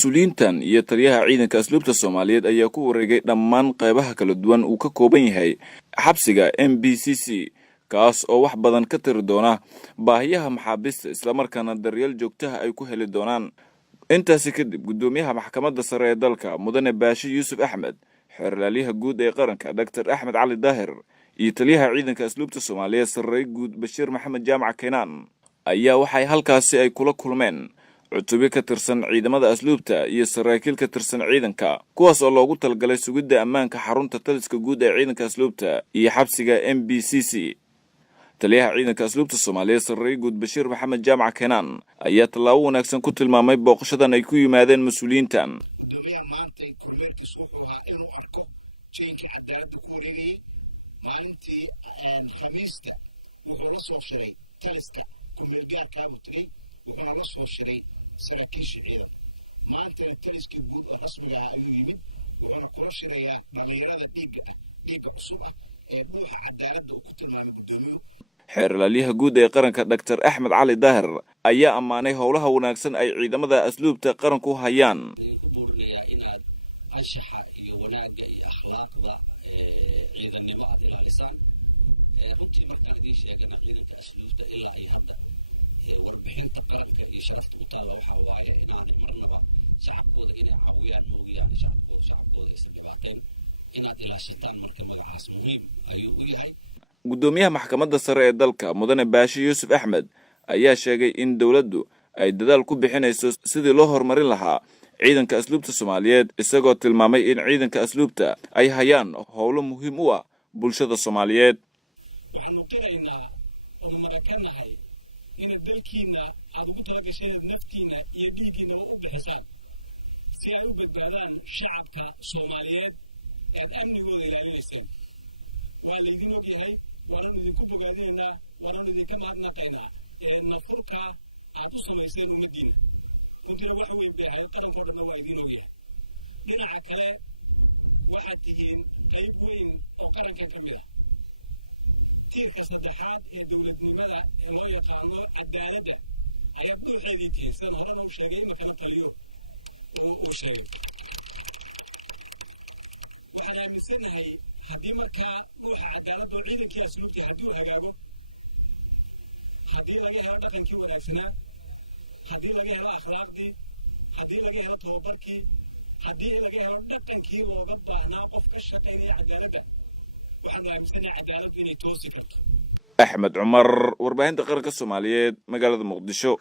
mas-uuliyiintan iyo taliyaha ciidanka asluubta Soomaaliyeed ayaa ku wareegay dhammaan qaybaha kala duwan uu ka kooban yahay xabsiga MBCC kaas oo wax badan ka tiri doona baahiyaha maxaabiista isla markaana daryeel joogto ah ay ku heli doonaan. intaasi kadib gudoomiyaha maxkamadda sare ee dalka mudane Baashi Yuusuf Axmed, xeerlaaliyaha guud ee qaranka Dr. Axmed Cali Daahir iyo taliyaha ciidanka asluubta Soomaaliyeed Sarreey Guud Bashiir Maxamed Jaamac Keenan ayaa waxay halkaasi ay kula kulmeen cutubyo ka tirsan ciidamada asluubta iyo saraakiil ka tirsan ciidanka kuwaas oo loogu talgalay sugidda ammaanka xarunta taliska guud ee ciidanka asluubta iyo xabsiga MBCC. taliyaha ciidanka asluubta Soomaaliyeed Sarreey Guud Bashiir Maxamed Jaamac Keenan ayaa tallaabo wanaagsan ku tilmaamay booqashadan ay ku yimaadeen mas'uuliyiintan. gudoomiyaha maanta kormeerkiisu wuxuu ahaa inuu arko jeenka cadaaladda ku wareegayay maalintii khamiista wuxuu la soo shiray taliska kumeelgaarkaabuu tegey wuxuuna la soo shiray saraakiisha ciidan. maantana taliskii guud oo rasmiga ah ayuu yimid wuxuuna kula shirayaa dhalinyarada dhiigga cusub ah ee buuxa cadaaladda uu ku tilmaamay gudoomiyuhu. xeerlaaliyaha guud ee qaranka Dr. Axmed Cali Daahir ayaa ammaanay howlaha wanaagsan ay ciidamada asluubta qaranku hayaan. inaad anshaxa iyo wanaagga iyo akhlaaqda ciidannimo aad ilaalisaan. runtii markaan idiin sheegana ciidanka asluubta ilaa iyo hadda warbixinta qaranka iyo sharafta u taalla waxaa waaye inaan marnaba shacabkooda inay caawiyaan mooyaan shacabkooda aysan dhibaateyn inaad ilaashataan marka magacaas muhiim ayuu u yahay. gudoomiyaha maxkamadda sare ee dalka mudane Baashi Yuusuf Axmed ayaa sheegay in dawladdu ay dadaal ku bixinayso sidii loo horumarin lahaa ciidanka asluubta Soomaaliyeed isagoo tilmaamay in ciidanka asluubta ay hayaan howlo muhiim u ah bulshada Soomaaliyeed. waxaanu qiraynaa oo marakanahay in dalkiina aad ugu talagasheen naftiina iyo dhiiggiina u bixisaan si ay u badbaadaan shacabka Soomaaliyeed ee amnigooda ilaalinaysaan. waa la idin ogyahay waanu idinku bogaadinaynaa waanu idinka mahadnaqaynaa nafurka aad u samayseen ummadiina runtina wax weyn bay ahayd qaranka oo dhanna waa idin ogyahay. dhinaca kale waxaad tihiin qayb weyn oo qarankan ka mid ah tiirka saddexaad ee dowladnimada ee loo yaqaano cadaaladda ayaa buuxeedii tihiin sidan horena u sheegay imakana taliyo uu sheegay. waxaan aaminsanahay haddii markaa buuxa cadaaladda oo ciidankii asluubtii haddii uu hagaago, haddii laga helo dhaqankii wanaagsanaa, haddii laga helo akhlaaqdii, haddii laga helo tababarkii, haddii laga helo dhaqankii looga baahnaa qof ka shaqaynaya cadaaladda, waxaanu aaminsanahay cadaaladdu inay toosi karto. Axmed Cumar, warbaahinta qaranka Soomaaliyeed, magaalada Muqdisho.